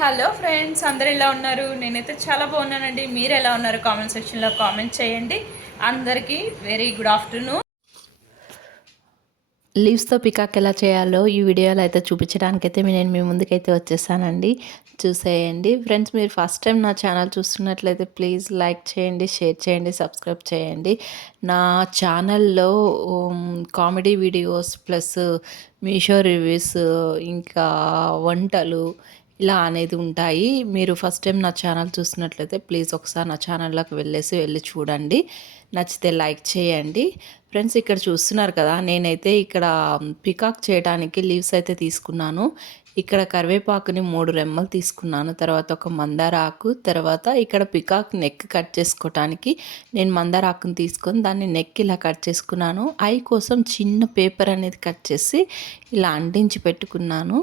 Hello friends అందరు ఎలా ఉన్నారు? నేనైతే చాలా బాగున్నానండి. మీరు ఎలా ఉన్నారు? కామెంట్ సెక్షన్లో కామెంట్ చేయండి. అందరికీ వెరీ గుడ్ ఆఫ్టర్నూన్. లీవ్స్తో పికాక్ ఎలా చేయాలో ఈ వీడియోలో అయితే చూపించడానికైతే నేను మీ ముందుకైతే వచ్చేసానండి. చూసేయండి. ఫ్రెండ్స్ మీరు ఫస్ట్ టైం నా ఛానల్ చూస్తున్నట్లయితే ప్లీజ్ లైక్ చేయండి షేర్ చేయండి సబ్స్క్రైబ్ చేయండి. నా ఛానల్లో comedy videos plus Meesho reviews ఇంకా వంటలు ఇలా అనేది ఉంటాయి. మీరు ఫస్ట్ టైం నా ఛానల్ చూసినట్లయితే ప్లీజ్ ఒకసారి నా ఛానల్లోకి వెళ్ళేసి వెళ్ళి చూడండి. నచ్చితే లైక్ చేయండి. ఫ్రెండ్స్ ఇక్కడ చూస్తున్నారు కదా నేనైతే ఇక్కడ పికాక్ చేయడానికి లీవ్స్ అయితే తీసుకున్నాను. ఇక్కడ కరివేపాకుని మూడు రెమ్మలు తీసుకున్నాను. తర్వాత ఒక మందార ఆకు తర్వాత ఇక్కడ పికాక్ నెక్ కట్ చేసుకోవటానికి నేను మందార ఆకుని తీసుకొని దాన్ని నెక్ ఇలా కట్ చేసుకున్నాను. ఐ కోసం చిన్న పేపర్ అనేది కట్ చేసి ఇలా అంటించి పెట్టుకున్నాను.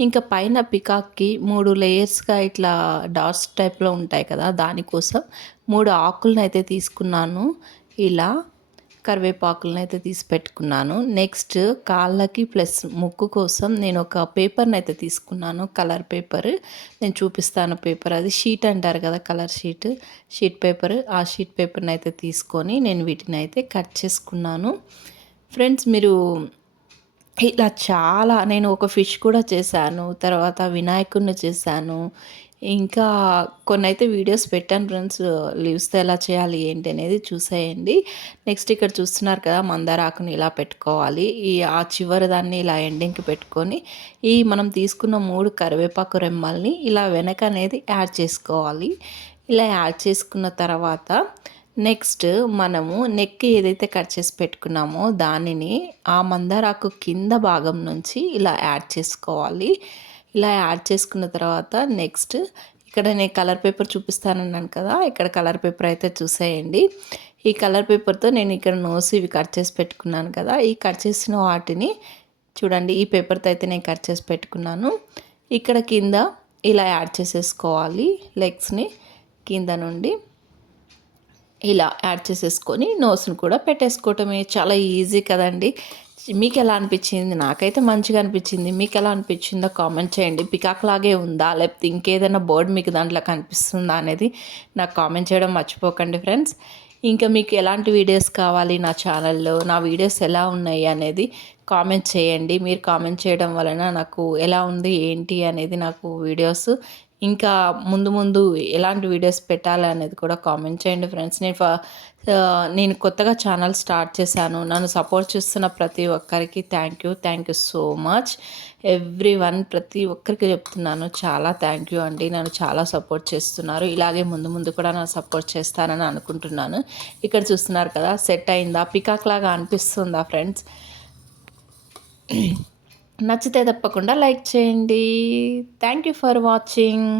ఇంకా పైన పికాక్కి మూడు లేయర్స్గా ఇట్లా డాట్స్ టైప్లో ఉంటాయి కదా దానికోసం మూడు ఆకులను అయితే తీసుకున్నాను. ఇలా కరివేపాకులను అయితే తీసి పెట్టుకున్నాను. నెక్స్ట్ కాళ్ళకి ప్లస్ ముక్కు కోసం నేను ఒక పేపర్ని అయితే తీసుకున్నాను. Colour paper. నేను చూపిస్తాను పేపర్. అది షీట్ అంటారు కదా కలర్ షీట్. Sheet paper. ఆ షీట్ పేపర్ని అయితే తీసుకొని నేను వీటిని అయితే కట్ చేసుకున్నాను. ఫ్రెండ్స్ మీరు ఇలా చాలా నేను ఒక ఫిష్ కూడా చేశాను. తర్వాత వినాయకుడిని చేశాను. ఇంకా కొన్ని అయితే వీడియోస్ పెట్టాను ఫ్రెండ్స్ లీవ్స్తో ఎలా చేయాలి ఏంటి అనేది చూసేయండి. నెక్స్ట్ ఇక్కడ చూస్తున్నారు కదా మందారాకుని ఇలా పెట్టుకోవాలి. ఈ ఆ చివరి దాన్ని ఇలా ఎండింగ్కి పెట్టుకొని ఈ మనం తీసుకున్న మూడు కరివేపాకు రెమ్మల్ని ఇలా వెనక అనేది యాడ్ చేసుకోవాలి. ఇలా యాడ్ చేసుకున్న తర్వాత నెక్స్ట్ మనము నెక్ ఏదైతే కట్ చేసి పెట్టుకున్నామో దానిని ఆ మందారాకు కింద భాగం నుంచి ఇలా యాడ్ చేసుకోవాలి. ఇలా యాడ్ చేసుకున్న తర్వాత నెక్స్ట్ ఇక్కడ నేను కలర్ పేపర్ చూపిస్తానన్నాను కదా ఇక్కడ కలర్ పేపర్ అయితే చూసేయండి. ఈ కలర్ పేపర్తో నేను ఇక్కడ నోస్ ఇవి కట్ చేసి పెట్టుకున్నాను కదా ఈ కట్ చేసిన వాటిని చూడండి ఈ పేపర్తో అయితే నేను కట్ చేసి పెట్టుకున్నాను. ఇక్కడ కింద ఇలా యాడ్ చేసేసుకోవాలి లెగ్స్ని కింద నుండి ఇలా యాడ్ చేసేసుకొని నోస్ని కూడా పెట్టేసుకోవటమే చాలా ఈజీ కదండి. మీకు ఎలా అనిపించింది నాకైతే మంచిగా అనిపించింది. మీకు ఎలా అనిపించిందో కామెంట్ చేయండి. పికాక్ లాగే ఉందా? లేకపోతే ఇంకేదైనా బోర్డ్ మీకు దాంట్లో కనిపిస్తుందా అనేది నాకు కామెంట్ చేయడం మర్చిపోకండి ఫ్రెండ్స్. ఇంకా మీకు ఎలాంటి వీడియోస్ కావాలి నా ఛానల్లో? నా వీడియోస్ ఎలా ఉన్నాయి అనేది కామెంట్ చేయండి. మీరు కామెంట్ చేయడం వలన నాకు ఎలా ఉంది? ఏంటి అనేది నాకు వీడియోస్ ఇంకా ముందు ముందు ఎలాంటి వీడియోస్ పెట్టాలి అనేది కూడా కామెంట్ చేయండి ఫ్రెండ్స్ నేను నేను కొత్తగా ఛానల్ స్టార్ట్ చేశాను. నన్ను సపోర్ట్ చేస్తున్న ప్రతి ఒక్కరికి thank you thank you so much everyone ప్రతి ఒక్కరికి చెప్తున్నాను చాలా థ్యాంక్ యూ అండి. నన్ను చాలా సపోర్ట్ చేస్తున్నారు. ఇలాగే ముందు ముందు కూడా నన్ను సపోర్ట్ చేస్తానని అనుకుంటున్నాను. ఇక్కడ చూస్తున్నారు కదా సెట్ అయిందా? పికాక్ లాగా అనిపిస్తుందా ఫ్రెండ్స్ నచ్చితే తప్పకుండా లైక్ చేయండి. Thank you for watching